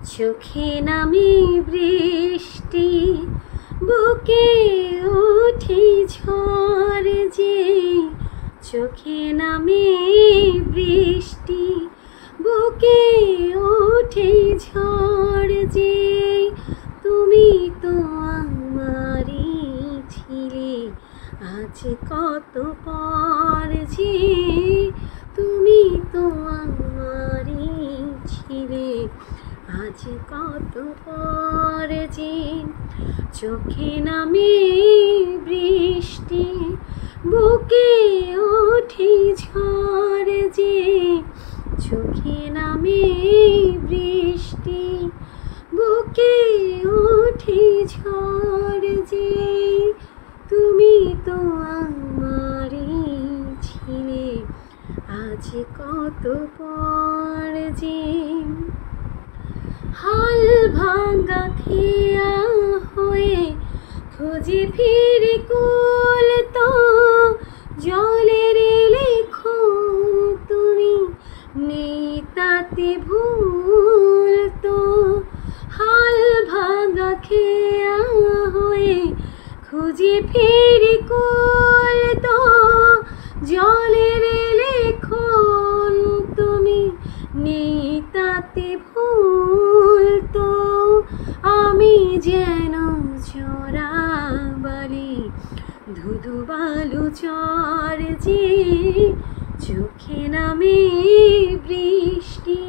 চোখে নামে বৃষ্টি, বুকে ওঠে ঝড় যে। চোখে নামে বৃষ্টি, বুকে ওঠে ঝড় যে। তুমি তো আমারই ছিলে, আজ কত পর যে। তুমি তো আমারই ছিলে, আজ কত পর যে। চোখে নামে বৃষ্টি, বুকে ওঠে ঝড় যে। চোখে নামে বৃষ্টি, বুকে ওঠে ঝড় যে। তুমি তো আমারই ছিলে, আজ কত পর যে। হাল ভাঙা খেয়া হয়ে খুঁজে ফিরি কুল, তো জলের লেখন তুমি নেই তাতে ভুল। তো হাল ভাঙা খেয়া হয়ে খুঁজে ফিরি কুল, তো জলের লেখন তুমি নেই তাতে ভুল। তো আমি যেন চোরাবালি, ধুধু বালু চর যে। চোখে নামে বৃষ্টি,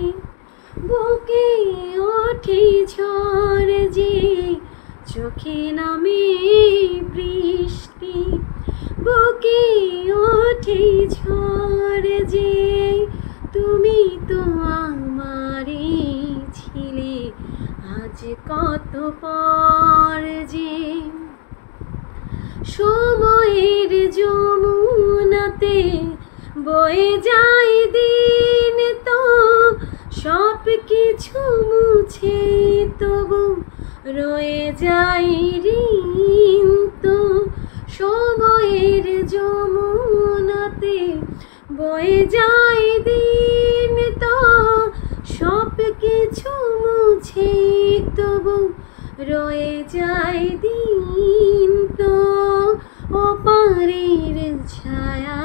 বুকে ওঠে ঝড় যে। চোখে নামে বৃষ্টি, বুকে ওঠে ঝড় যে। তুমি তো আমারই ছিলে, আজ কত পর যে। সময়ের যমুনাতে বয়ে যায় দিন, তো সব কিছু মুছে তবু রয়ে যায় ঋণ। তো সময়ের যমুনাতে বয়ে যায় দিন, তো সব কিছু মুছে তবু রয়ে যায় দিন। তো ওপারের ছায়া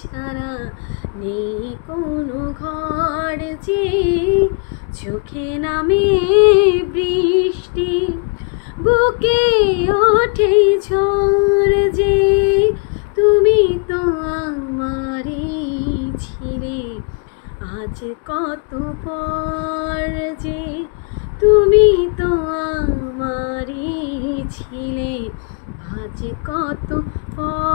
ছাড়া নেই কোনো ঘর যে। চোখে নামে বৃষ্টি, বুকে ওঠে ঝড় যে। তুমি তো আমারই ছিলে, আজ কত পর যে। তুমি তো আমারই ছিলে, আজ কত পর।